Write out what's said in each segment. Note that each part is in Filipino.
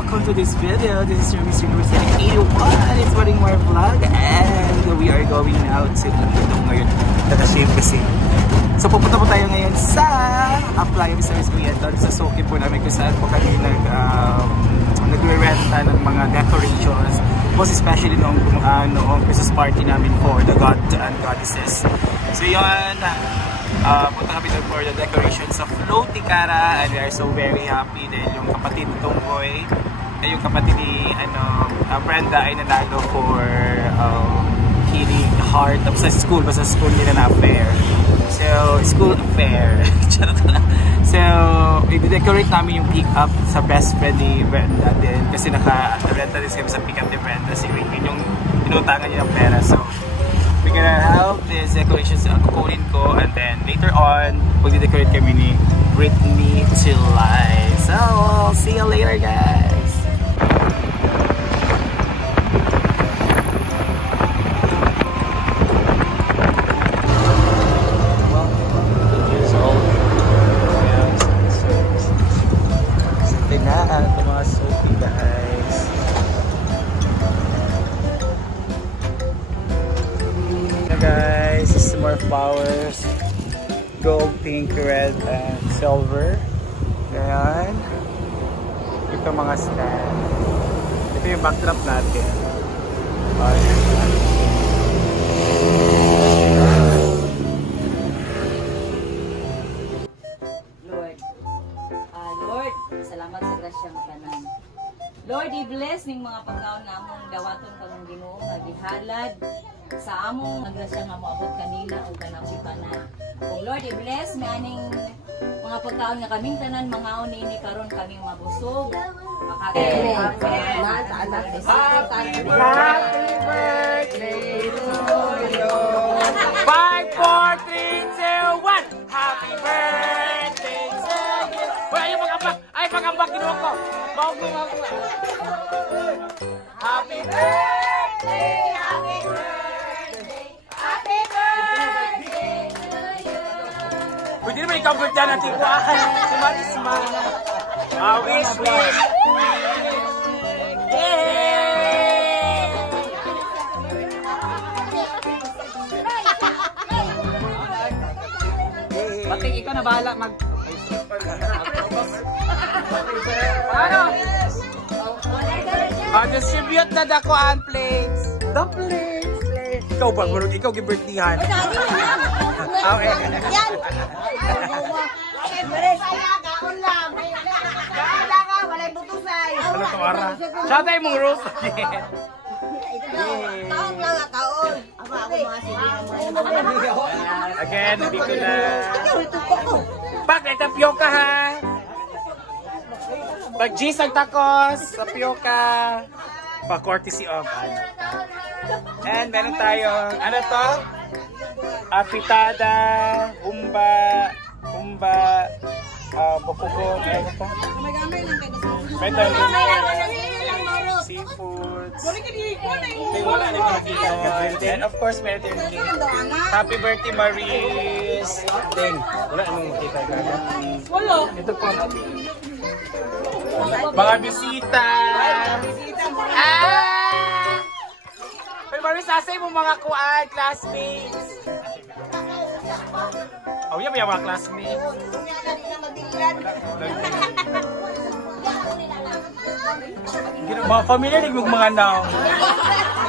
welcome to this video. This is your Miss Universe 81. It's Wedding More Vlog and we are going now to Indong ngayon. Naka-shave kasi. So pupunta po tayo ngayon sa appliance service po yan. Doon sa Soke po namin kung saan po kami nagre-renta ng mga decorations. Most especially noong Christmas party namin for the God and Goddesses. So yun, punta kami doon for the decorations of Floaty Cara and we are so very happy dahil yung kapatid nitong boy yung kapatid ni Brenda ay nanalo for Healing Heart sa school, basta school nila na affair. So, school affair. So, i-decorate namin yung pick-up sa best friend ni Brenda din kasi naka-renta din kami sa pick-up ni Brenda. Si Ring, yun yung inutangan niya ng pera. So, we're gonna help these decorations kukunin ko and then later on, mag-decorate kami ni Britney Chilay. So, see you later guys! Guys, this is more flowers, gold, pink, red, and silver. Ayan. Ito mga stand. Ito yung backdrop natin. Lord, salamat sa grasya ng kanan. Lord, i-bless ning mga pagkaon na among dawaton karong Ginoo nga gihalad sa among nagrasya nga moabot kanila o kanang tanan. Kung Lord, i-bless nga ning mga pagkaon nga kaming tanan mangaon ini karon kaming mabusog. Happy birthday to you. 5, 4, 3, 2, 1. Happy birthday to you. Wala yung pag-ambak. Ay, pag-ambak ginawa ko. Bago. Happy birthday. Happy birthday. Happy birthday to you. Pwede naman ikaw birthday natin ko. Sumarisma. Wish. Yay! Bating ikaw na bahala mag... Ano? Distribute na dakuan plates. The plates. Ikaw ba? Marunong ikaw gibirtnihan. Ano to ara? Siya tayo mong rose. Again, dito na. Pak, ay tapioca ha. Pag G's ang tacos, tapioca. Pa courtesy of. And meron tayong, ano to? Apitada, humba, bukugon, ano to? May tayong seafoods. Wala na yung makikita. And of course, meron tayong happy birthday, Maris. Wala na yung makikita. Ito po. Mga bisita. Pero Maris, asay mo mga kuan, classmates. Oh, yan ba yung mga classmates? Mga familiar din yung mga now.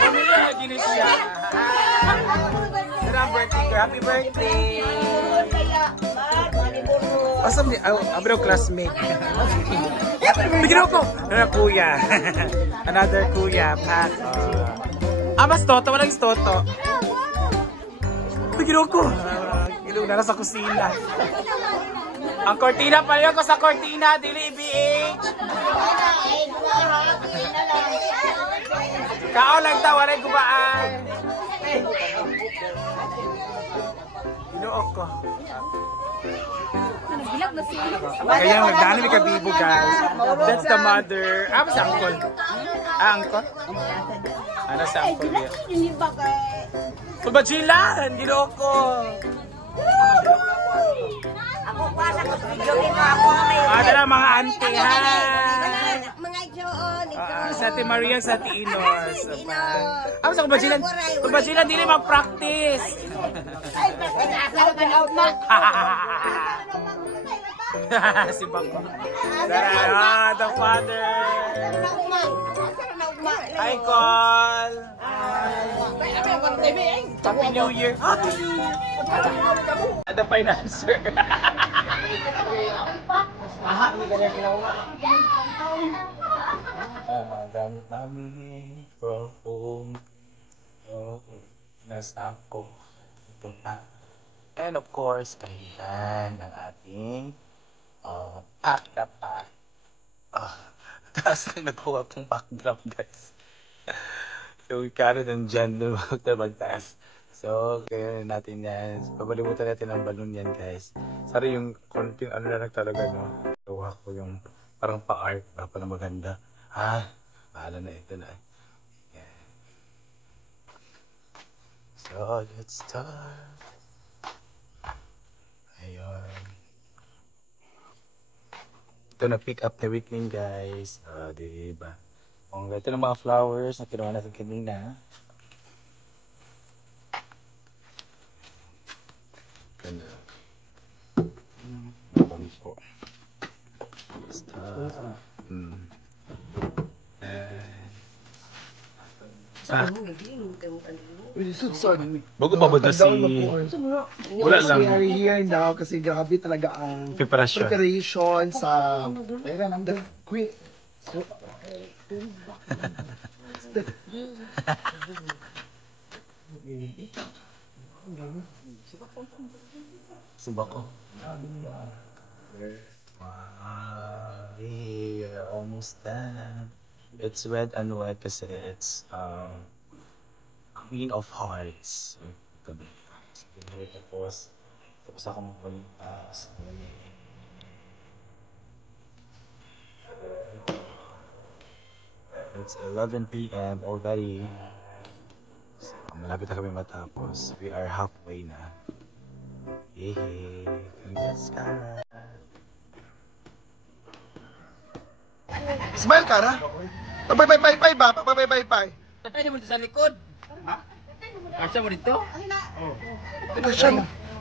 Familiar na din siya. Happy birthday! Asam ni abro classmate. Bigyan ko. Kuya. Another kuya, Pat. Mas toto, walang toto. Bigyan ko. Ilong na sa kusina. Ang kortina pa rin ako sa kortina, dili BH. Kao lang tawaray gubaan. Inuok ko. Kaya magdano may kabibo guys. That's the mother. Mas angkol. Angkol? Ano sa angkol yan? Pagbajilan! Ginoo ko! Dala mga auntie, ha? Mga Joon, ito. Sa Ate Maria, sa Ate Inos. Ano sa kubajilan? Kubajilan, dili mag-practice. Ay, asal ka na na. Si Bako. Tara, the father. Hi, Col. Happy New Year. Happy New Year. Ada financer. Gamit namin from home. Nasa ako. Ito pa. And of course, ayan ang ating pack na pack. Taas na nagkuha pong backdrop, guys. Yung karo nandyan, magtaas. So, kaya natin yan. Pabalimutan natin ang balon yan, guys. Sorry yung konting ano na lang talaga, no? Gawa ko yung parang pa-art, para maganda. Bahala na ito na. Yeah. So, let's start. Ayun. Ito na pick up the weekend, guys. Diba? Ito ng mga flowers na kinuha natin kanina. Ganda. Po. Start. Bago pa ba ito si... Wala lang. Here now kasi grabe talaga ang preparation sa... Subako. We're almost done. It's red and white kasi it's Queen of Hearts. Tapos ako magpalipas. It's 11 PM already. So, malapit na kami matapos. We are halfway na. Yay! Congrats, Cara! Smile ka na? Pabay-bye-bye ba? Pabay-bye-bye. Tatay mo sa likod. Ha? Kasya mo dito?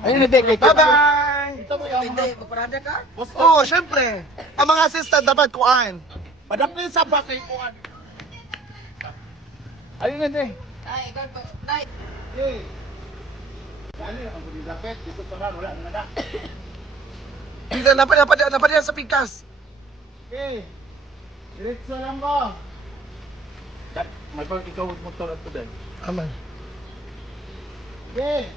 Ayun na, bye-bye! Hindi, magparada ka? Oo, syempre. Ang mga assistant dapat kuhaan. Padapin sa bakay ko. Ayun na, Day. Ay, ikaw pa. Day. Hey. Ano ang pagdidapit? Dito pa na, wala na. Dito, napad yan sa pigkas. Okay. Diretso lang mo. May pag ikaw motor at tuday. Aman. Okay.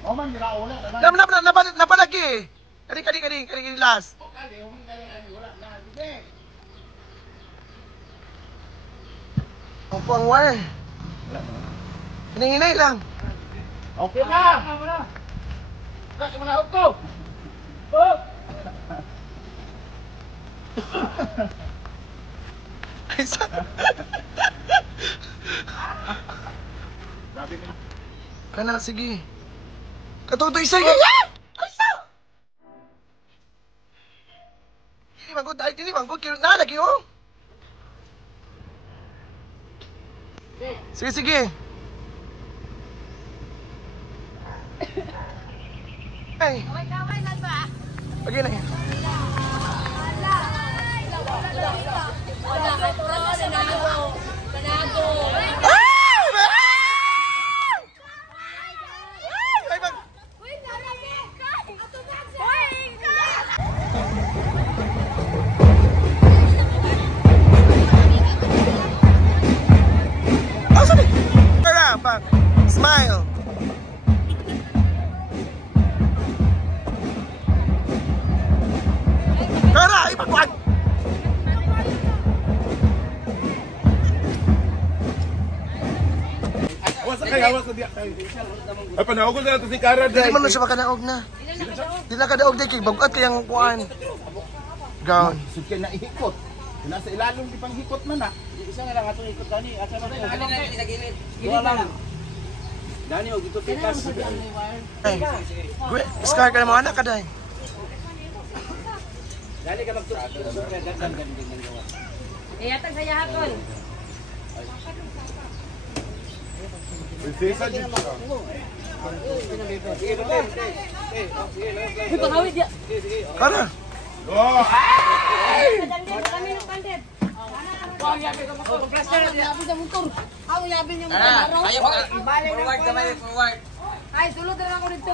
O man, wala na. Napalagi. Kani last. Okay, wala na. Okay. Ang pangwar. Hininginay lang. Okay na. Kasi manahog ko. Oh. Kana, sige. Katutoy sa'yo. Aysa! Hindi manggod. Nalagi, oh. Sige. Ay. Lagi na yan. Smile. Kara, ipagwag. Awas na diya tayo. Ay, panahugol na ito si Cara. Hindi man siya makanaog na. Hindi na kadaog din kay bagat kayang kuhaan. Gown. Sugkay na ihikot. Nasa ilalong di pang hikot man na. Isa nga lang atong ikot gani. Asa na ito? Ano lang sa gilid? Gilid lang. Gani o gito pikas. Ay. Scar ka na mga anak ka dahil. Dali ka magtutok. Ganun din ang gawa. Iyatag sa yahatol. Prinsesa din siya. Uy, pangawid ya. Kana. Pandit, kami ng pandit. Ayo forward kamay forward. Ay, sulod na lang ako dito.